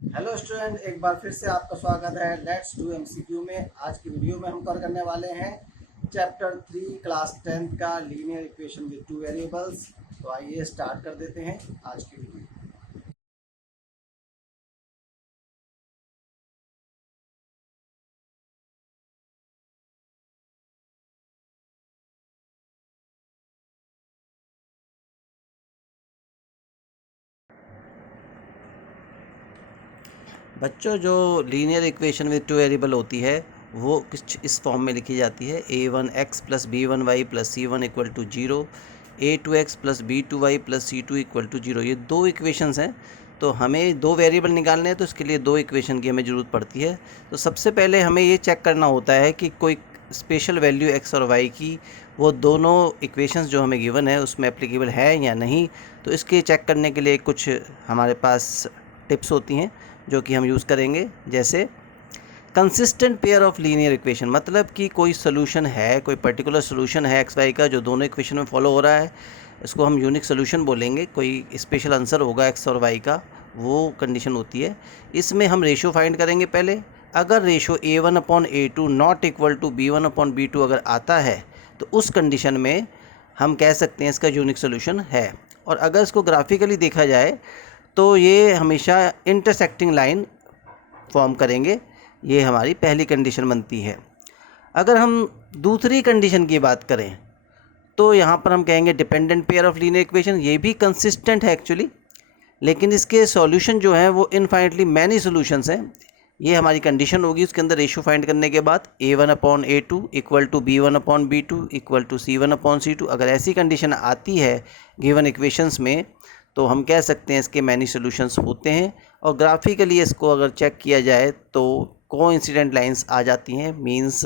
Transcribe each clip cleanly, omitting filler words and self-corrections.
Hello student, एक बार फिर से आपका स्वागत है लेट्स डू एमसीक्यू में। आज की वीडियो में हम कवर करने वाले हैं चैप्टर 3 क्लास 10 का linear equation with two variables. तो आइए स्टार्ट कर देते हैं आज की वीडियो। बच्चों, जो linear equation with two variable होती है वो कुछ इस फॉर्म में लिखी जाती है: a1x plus b1y plus c1 equal to 0, a2x plus b2y plus c2 equal to 0। ये दो इक्वेशंस हैं। तो हमें दो वेरिएबल निकालने हैं, तो इसके लिए दो इक्वेशन की हमें ज़रूरत पड़ती है। तो सबसे पहले हमें ये चेक करना होता है कि कोई स्पेशल वैल्यू x और y की वो दोनों इक्वेशंस जो हमें गिवन है उसमें एप्लीकेबल है या नहीं। तो इसके चेक करने के लिए कुछ हमारे पास टिप्स होती हैं जो कि हम यूज़ करेंगे। जैसे consistent pair of linear equation, मतलब कि कोई सोल्यूशन है, कोई पर्टिकुलर सोल्यूशन है एक्स वाई का जो दोनों इक्वेशन में फॉलो हो रहा है, इसको हम यूनिक सोल्यूशन बोलेंगे। कोई स्पेशल आंसर होगा एक्स और वाई का, वो कंडीशन होती है। इसमें हम रेशो फाइंड करेंगे पहले। अगर ratio a1/a2 not equal to b1/b2 अगर आता है तो उस कंडीशन में हम कह सकते हैं इसका यूनिक सोल्यूशन है। और अगर इसको ग्राफिकली देखा जाए तो ये हमेशा इंटरसेक्टिंग लाइन फॉर्म करेंगे। ये हमारी पहली कंडीशन बनती है। अगर हम दूसरी कंडीशन की बात करें तो यहाँ पर हम कहेंगे dependent pair of linear equation. ये भी कंसिस्टेंट है एक्चुअली, लेकिन इसके सॉल्यूशन जो हैं वो इनफाइनटली मैनी सॉल्यूशंस हैं। ये हमारी कंडीशन होगी। उसके अंदर रेशो फाइंड करने के बाद a1/a2 equal to b1/b2 equal to c1/c2। अगर ऐसी कंडीशन आती है गिवन इक्वेशंस में तो हम कह सकते हैं इसके मैनी सॉल्यूशंस होते हैं। और ग्राफिकली इसको अगर चेक किया जाए तो कोइंसिडेंट लाइंस आ जाती हैं। मींस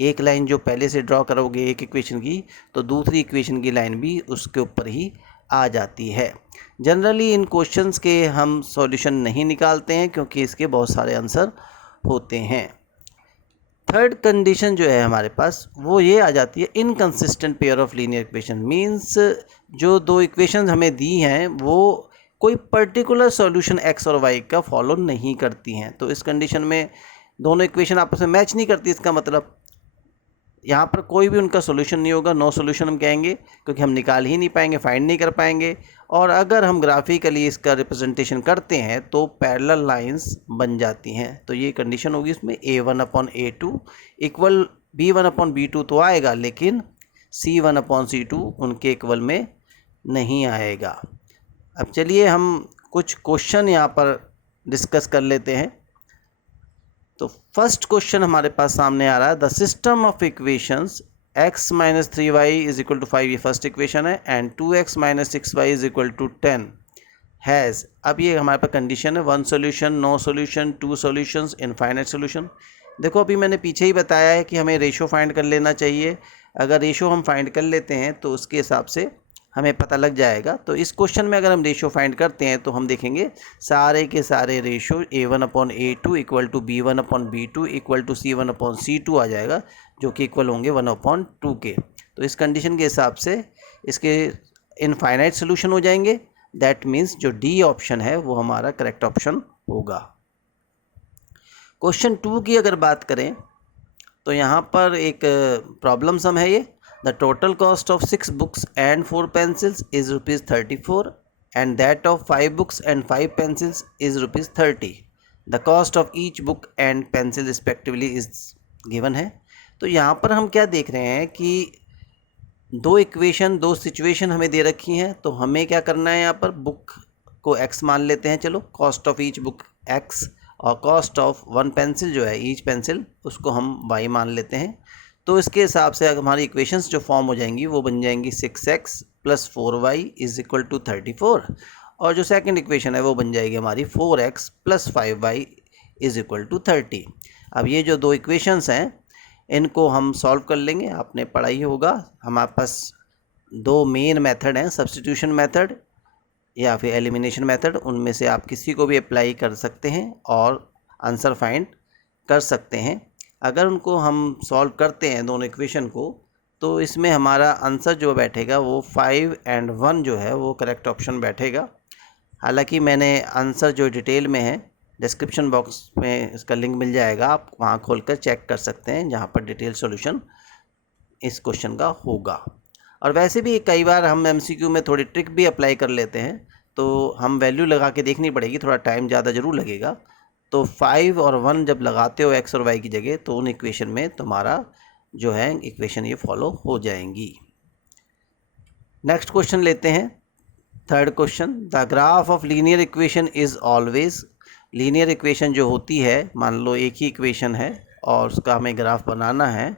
एक लाइन जो पहले से ड्रॉ करोगे एक इक्वेशन की, तो दूसरी इक्वेशन की लाइन भी उसके ऊपर ही आ जाती है। जनरली इन क्वेश्चंस के हम सॉल्यूशन नहीं निकालते हैं क्योंकि इसके बहुत सारे आंसर होते हैं। थर्ड कंडीशन जो है हमारे पास वो ये आ जाती है inconsistent pair of linear equation. Means जो दो इक्वेशंस हमें दी हैं वो कोई पर्टिकुलर सॉल्यूशन एक्स और वाई का फॉलो नहीं करती हैं। तो इस कंडीशन में दोनों इक्वेशन आपस में मैच नहीं करती। इसका मतलब यहाँ पर कोई भी उनका सोल्यूशन नहीं होगा। नो सोल्यूशन हम कहेंगे क्योंकि हम निकाल ही नहीं पाएंगे, फाइंड नहीं कर पाएंगे। और अगर हम ग्राफिकली इसका रिप्रेजेंटेशन करते हैं तो पैरेलल लाइंस बन जाती हैं। तो ये कंडीशन होगी इसमें a1/a2 इक्वल b1/b2 तो आएगा, लेकिन c1/c2 उनके इक्वल में नहीं आएगा। अब चलिए हम कुछ क्वेश्चन यहाँ पर डिस्कस कर लेते हैं। तो फर्स्ट क्वेश्चन हमारे पास सामने आ रहा है, the system of equations x minus 3y is equal to 5, ये फर्स्ट इक्वेशन है, and 2x minus 6y is equal to 10 has. अब ये हमारे पास कंडीशन है, one solution, no solution, two solutions, infinite solution. देखो अभी मैंने पीछे ही बताया है कि हमें रेशो फाइंड कर लेना चाहिए। अगर रेशो हम फाइंड कर लेते हैं तो उसके हिसाब से हमें पता लग जाएगा। तो इस क्वेश्चन में अगर हम रेशो फाइंड करते हैं तो हम देखेंगे सारे के सारे ratio a1/a2 equal to b1/b2 equal to c1/c2 आ जाएगा, जो कि इक्वल होंगे 1/2 के। तो इस कंडीशन के हिसाब से इसके इनफाइनाइट सोल्यूशन हो जाएंगे। दैट मीन्स जो डी ऑप्शन है वो हमारा करेक्ट ऑप्शन होगा। क्वेश्चन 2 की अगर बात करें तो यहाँ पर एक प्रॉब्लम सम है ये। The total cost of 6 books and 4 pencils is ₹34 and that of 5 books and 5 pencils is ₹30। The cost of each book and pencil respectively is given है। तो यहाँ पर हम क्या देख रहे हैं कि दो इक्वेशन, दो सिचुएशन हमें दे रखी हैं। तो हमें क्या करना है, यहाँ पर बुक को x मान लेते हैं। चलो, cost of each book x और कॉस्ट ऑफ वन पेंसिल जो है ईच पेंसिल उसको हम y मान लेते हैं। तो इसके हिसाब से हमारी इक्वेशंस जो फॉर्म हो जाएंगी वो बन जाएंगी 6x plus 4y is equal to 34, और जो सेकंड इक्वेशन है वो बन जाएगी हमारी 4x plus 5y is equal to 30। अब ये जो दो इक्वेशंस हैं इनको हम सॉल्व कर लेंगे। आपने पढ़ा ही होगा, हमारे पास दो मेन मेथड हैं, सब्स्टिट्यूशन मेथड या फिर एलिमिनेशन मेथड। उनमें से आप किसी को भी अप्लाई कर सकते हैं और आंसर फाइंड कर सकते हैं। अगर उनको हम सॉल्व करते हैं दोनों इक्वेशन को, तो इसमें हमारा आंसर जो बैठेगा वो 5 and 1 जो है वो करेक्ट ऑप्शन बैठेगा। हालांकि मैंने आंसर जो डिटेल में है डिस्क्रिप्शन बॉक्स में इसका लिंक मिल जाएगा, आप वहाँ खोलकर चेक कर सकते हैं, जहाँ पर डिटेल सॉल्यूशन इस क्वेश्चन का होगा। और वैसे भी कई बार हम एमसीक्यू में थोड़ी ट्रिक भी अप्लाई कर लेते हैं, तो हम वैल्यू लगा के देखनी पड़ेगी, थोड़ा टाइम ज़्यादा ज़रूर लगेगा। तो 5 और 1 जब लगाते हो एक्स और वाई की जगह, तो उन इक्वेशन में तुम्हारा जो है इक्वेशन ये फॉलो हो जाएंगी। नेक्स्ट क्वेश्चन लेते हैं, third question. The graph of linear equation is always, linear equation जो होती है, मान लो एक ही इक्वेशन है और उसका हमें ग्राफ बनाना है,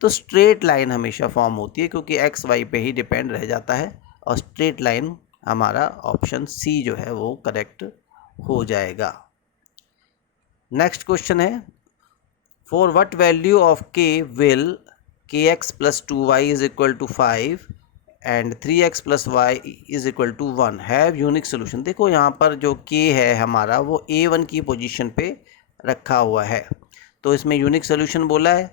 तो स्ट्रेट लाइन हमेशा फॉर्म होती है, क्योंकि एक्स वाई पे ही डिपेंड रह जाता है, और स्ट्रेट लाइन हमारा ऑप्शन सी जो है वो करेक्ट हो जाएगा। नेक्स्ट क्वेश्चन है, for what value of k will k x plus 2y is equal to 5 and 3x plus y is equal to 1 have unique solution. देखो यहाँ पर जो k है हमारा वो a1 की पोजीशन पे रखा हुआ है, तो इसमें यूनिक सोल्यूशन बोला है,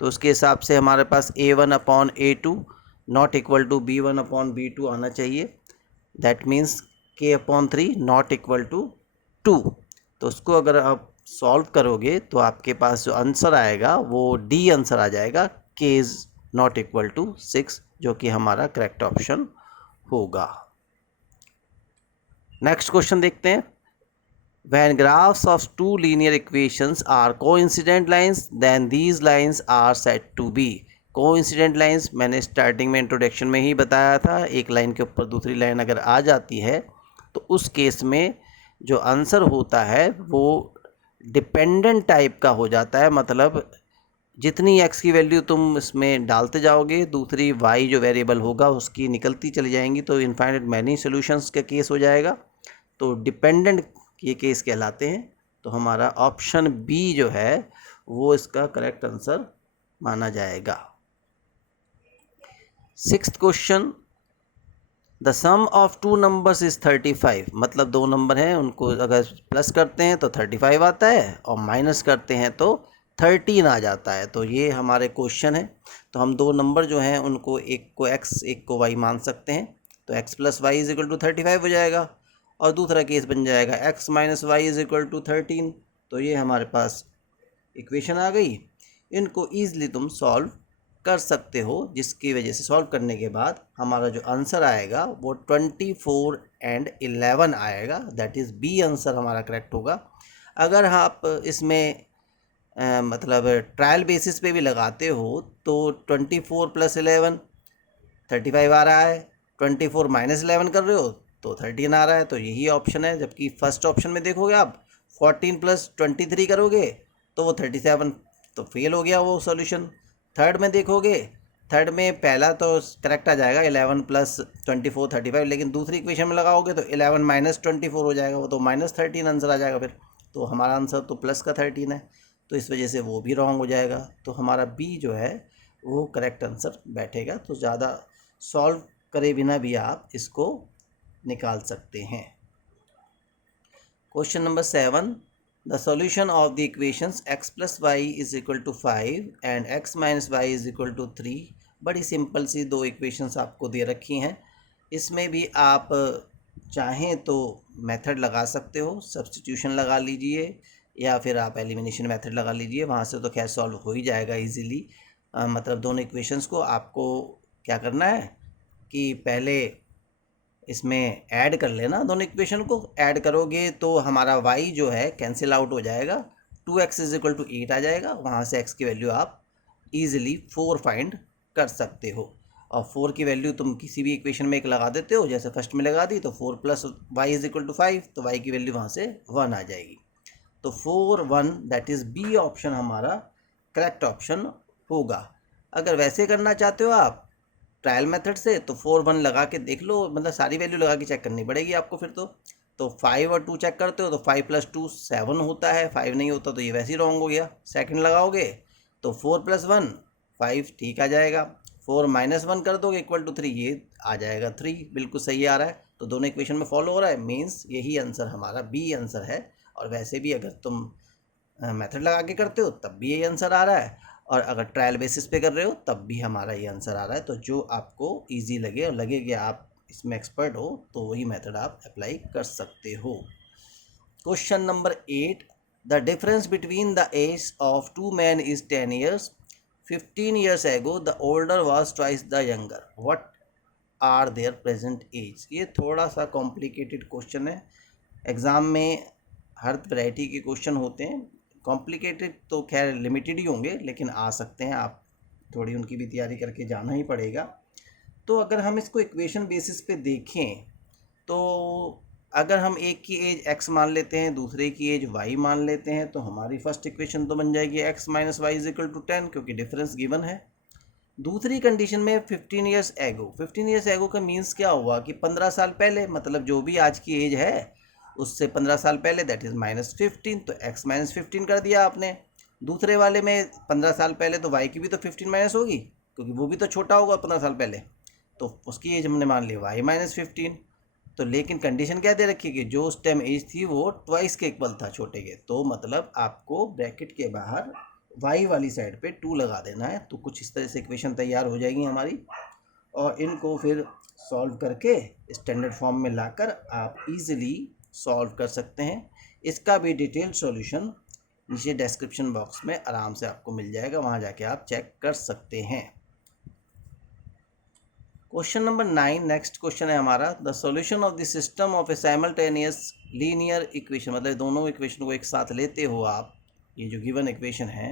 तो उसके हिसाब से हमारे पास a1 upon a2 not equal to b1 upon b2 आना चाहिए। That means k upon 3 not equal to 2। तो उसको अगर आप सॉल्व करोगे तो आपके पास जो आंसर आएगा वो डी आंसर आ जाएगा, k is not equal to 6, जो कि हमारा करेक्ट ऑप्शन होगा। नेक्स्ट क्वेश्चन देखते हैं। When graphs of two linear equations are coincident lines, then these lines are said to be coincident lines। मैंने स्टार्टिंग में इंट्रोडक्शन में ही बताया था, एक लाइन के ऊपर दूसरी लाइन अगर आ जाती है तो उस केस में जो आंसर होता है वो डिपेंडेंट टाइप का हो जाता है, मतलब जितनी x की वैल्यू तुम इसमें डालते जाओगे, दूसरी y जो वेरिएबल होगा उसकी निकलती चली जाएंगी, तो इनफाइनाइट मैनी सॉल्यूशंस का केस हो जाएगा। तो डिपेंडेंट ये केस कहलाते हैं, तो हमारा ऑप्शन बी जो है वो इसका करेक्ट आंसर माना जाएगा। Sixth question, the sum of two numbers is 35। मतलब दो नंबर हैं, उनको अगर प्लस करते हैं तो 35 आता है और माइनस करते हैं तो 13 आ जाता है। तो ये हमारे क्वेश्चन है, तो हम दो नंबर जो हैं उनको एक को x एक को y मान सकते हैं, तो x plus y is equal to 35 हो जाएगा, और दूसरा केस बन जाएगा x minus y is equal to 13। तो ये हमारे पास इक्वेशन आ गई। इनको ईज़िली तुम सॉल्व कर सकते हो, जिसकी वजह से सॉल्व करने के बाद हमारा जो आंसर आएगा वो 24 एंड 11 आएगा, दैट इज़ बी आंसर हमारा करेक्ट होगा। अगर आप इसमें मतलब ट्रायल बेसिस पे भी लगाते हो तो 24 प्लस 11 35 आ रहा है, 24 माइनस 11 कर रहे हो तो 13 आ रहा है, तो यही ऑप्शन है। जबकि फर्स्ट ऑप्शन में देखोगे आप 14 प्लस 23 करोगे तो वो 37, तो फेल हो गया वो सॉल्यूशन। थर्ड में देखोगे, थर्ड में पहला तो करेक्ट आ जाएगा 11 प्लस 24 35, लेकिन दूसरी इक्वेशन में लगाओगे तो 11 माइनस 24 हो जाएगा, वो तो माइनस 13 आंसर आ जाएगा फिर। तो हमारा आंसर तो प्लस का 13 है, तो इस वजह से वो भी रॉन्ग हो जाएगा। तो हमारा बी जो है वो करेक्ट आंसर बैठेगा। तो ज़्यादा सॉल्व करे बिना भी आप इसको निकाल सकते हैं। Question number 7, the solution of the equations x plus y is equal to 5 and x minus y is equal to 3। बड़ी सिंपल सी दो इक्वेशंस आपको दे रखी हैं। इसमें भी आप चाहें तो मेथड लगा सकते हो, सब्स्टिट्यूशन लगा लीजिए या फिर आप एलिमिनेशन मेथड लगा लीजिए, वहाँ से तो खैर सॉल्व हो ही जाएगा इजीली। मतलब दोनों इक्वेशंस को आपको क्या करना है कि पहले इसमें ऐड कर लेना, दोनों इक्वेशन को ऐड करोगे तो हमारा y जो है कैंसिल आउट हो जाएगा, 2x इज इक्वल टू 8 आ जाएगा, वहाँ से x की वैल्यू आप इजीली 4 फाइंड कर सकते हो। और 4 की वैल्यू तुम किसी भी इक्वेशन में एक लगा देते हो, जैसे फर्स्ट में लगा दी तो 4 plus y is equal to 5, तो y की वैल्यू वहाँ से 1 आ जाएगी। तो 4 1 दैट इज़ बी ऑप्शन हमारा करेक्ट ऑप्शन होगा। अगर वैसे करना चाहते हो आप ट्रायल मेथड से, तो 4 1 लगा के देख लो, मतलब सारी वैल्यू लगा के चेक करनी पड़ेगी आपको फिर। तो 5 और 2 चेक करते हो तो 5 प्लस 2 7 होता है, 5 नहीं होता तो ये वैसे ही रॉन्ग हो गया। सेकंड लगाओगे तो 4 प्लस 1 5 ठीक आ जाएगा, 4 माइनस 1 कर दोगे इक्वल टू 3, ये आ जाएगा 3, बिल्कुल सही आ रहा है। तो दोनों इक्वेशन में फॉलो हो रहा है, मीन्स यही आंसर हमारा बी आंसर है। और वैसे भी अगर तुम मेथड लगा के करते हो तब भी यही आंसर आ रहा है, और अगर ट्रायल बेसिस पे कर रहे हो तब भी हमारा ये आंसर आ रहा है। तो जो आपको इजी लगे और लगे कि आप इसमें एक्सपर्ट हो तो वही मेथड आप अप्लाई कर सकते हो। Question number 8, the difference between the age of two man is 10 years. 15 years ago the older was twice the younger. What are their present age. ये थोड़ा सा कॉम्प्लिकेटेड क्वेश्चन है. एग्ज़ाम में हर वैरायटी के क्वेश्चन होते हैं. कॉम्प्लिकेटेड तो खैर लिमिटेड ही होंगे, लेकिन आ सकते हैं. आप थोड़ी उनकी भी तैयारी करके जाना ही पड़ेगा. तो अगर हम इसको इक्वेशन बेसिस पे देखें तो अगर हम एक की एज x मान लेते हैं, दूसरे की एज y मान लेते हैं, तो हमारी फर्स्ट इक्वेशन तो बन जाएगी x minus y is equal to 10, क्योंकि डिफरेंस गिवन है. दूसरी कंडीशन में 15 ईयर्स एगो. 15 ईयर्स एगो का मीन्स क्या हुआ कि 15 साल पहले, मतलब जो भी आज की एज है उससे 15 साल पहले, दैट इज़ -15. तो x -15 कर दिया आपने. दूसरे वाले में 15 साल पहले, तो y की भी तो 15 माइनस होगी, क्योंकि वो भी तो छोटा होगा 15 साल पहले. तो उसकी एज हमने मान ली y -15. तो लेकिन कंडीशन क्या दे रखी है कि जो उस टाइम एज थी वो ट्वाइस के इक्वल था छोटे के. तो मतलब आपको ब्रैकेट के बाहर y वाली साइड पे 2 लगा देना है. तो कुछ इस तरह से इक्वेशन तैयार हो जाएगी हमारी, और इनको फिर सॉल्व करके स्टैंडर्ड फॉर्म में लाकर आप इजीली सॉल्व कर सकते हैं. इसका भी डिटेल्ड सॉल्यूशन नीचे डिस्क्रिप्शन बॉक्स में आराम से आपको मिल जाएगा, वहाँ जाके आप चेक कर सकते हैं. क्वेश्चन नंबर 9, नेक्स्ट क्वेश्चन है हमारा. The solution of the system of A simultaneous linear equation. मतलब दोनों इक्वेशन को एक साथ लेते हो आप, ये जो गिवन इक्वेशन है,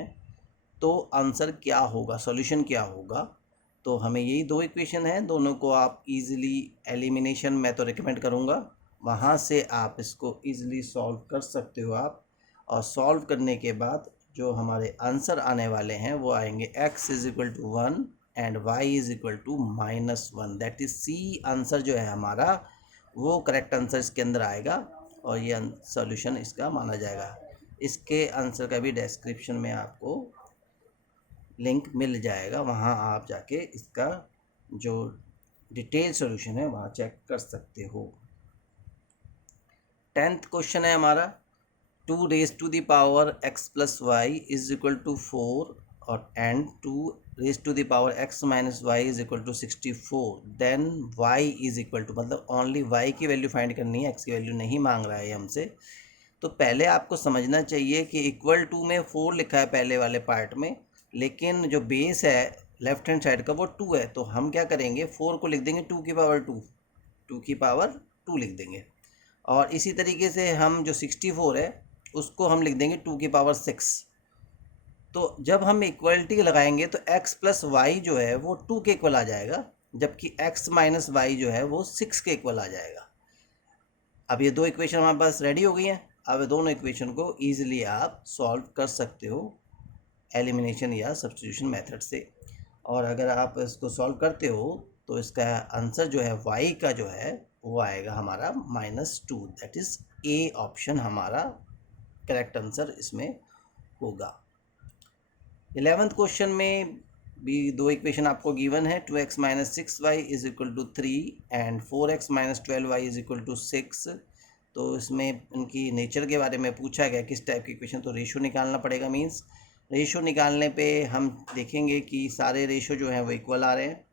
तो आंसर क्या होगा, सॉल्यूशन क्या होगा. तो हमें यही दो इक्वेशन हैं, दोनों को आप इजीली एलिमिनेशन मैं तो रिकमेंड करूँगा, वहाँ से आप इसको इजीली सॉल्व कर सकते हो आप. और सॉल्व करने के बाद जो हमारे आंसर आने वाले हैं वो आएंगे x is equal to 1 and y is equal to -1. That is C answer जो है हमारा, वो करेक्ट आंसर इसके अंदर आएगा और ये सॉल्यूशन इसका माना जाएगा. इसके आंसर का भी डिस्क्रिप्शन में आपको लिंक मिल जाएगा, वहाँ आप जाके इसका जो डिटेल सॉल्यूशन है वहाँ चेक कर सकते हो. 10th क्वेश्चन है हमारा. 2 raise to the power x plus y is equal to 4 और and 2 raise to the power x minus y is equal to 64. Then y is equal to, मतलब only y की वैल्यू find करनी है, x की value नहीं मांग रहा है हमसे. तो पहले आपको समझना चाहिए कि इक्वल टू में 4 लिखा है पहले वाले पार्ट में, लेकिन जो बेस है लेफ्ट हैंड साइड का वो 2 है. तो हम क्या करेंगे, 4 को लिख देंगे 2 की पावर 2, 2 की पावर 2 लिख देंगे. और इसी तरीके से हम जो 64 है उसको हम लिख देंगे 2 की पावर 6. तो जब हम इक्वलिटी लगाएंगे तो x प्लस वाई जो है वो 2 के इक्वल आ जाएगा, जबकि x माइनस वाई जो है वो 6 के इक्वल आ जाएगा. अब ये दो इक्वेशन हमारे पास रेडी हो गई हैं. अब दोनों इक्वेशन को ईजिली आप सॉल्व कर सकते हो एलिमिनेशन या सब्स्टिट्यूशन मेथड से. और अगर आप इसको सॉल्व करते हो तो इसका आंसर जो है y का जो है वो आएगा हमारा -2. दैट इज़ ए ऑप्शन हमारा करेक्ट आंसर इसमें होगा. 11th क्वेश्चन में भी दो इक्वेशन आपको गिवन है. 2x minus 6y is equal to 3 and 4x minus 12y is equal to 6. तो इसमें इनकी नेचर के बारे में पूछा गया किस टाइप की इक्वेशन. तो रेशो निकालना पड़ेगा. मीन्स रेशो निकालने पे हम देखेंगे कि सारे रेशो जो हैं वो इक्वल आ रहे हैं.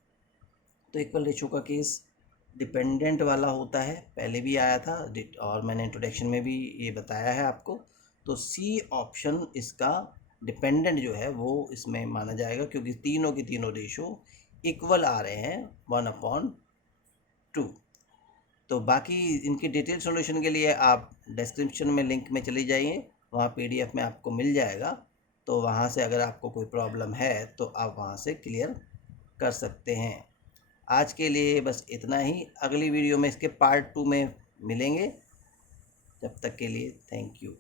तो इक्वल रेशो का केस डिपेंडेंट वाला होता है, पहले भी आया था और मैंने इंट्रोडक्शन में भी ये बताया है आपको. तो सी ऑप्शन इसका डिपेंडेंट जो है वो इसमें माना जाएगा, क्योंकि तीनों की तीनों रेशो इक्वल आ रहे हैं 1/2. तो बाकी इनकी डिटेल सॉल्यूशन के लिए आप डिस्क्रिप्शन में लिंक में चले जाइए, वहाँ PDF में आपको मिल जाएगा. तो वहाँ से अगर आपको कोई प्रॉब्लम है तो आप वहाँ से क्लियर कर सकते हैं. आज के लिए बस इतना ही. अगली वीडियो में इसके पार्ट 2 में मिलेंगे. जब तक के लिए थैंक यू.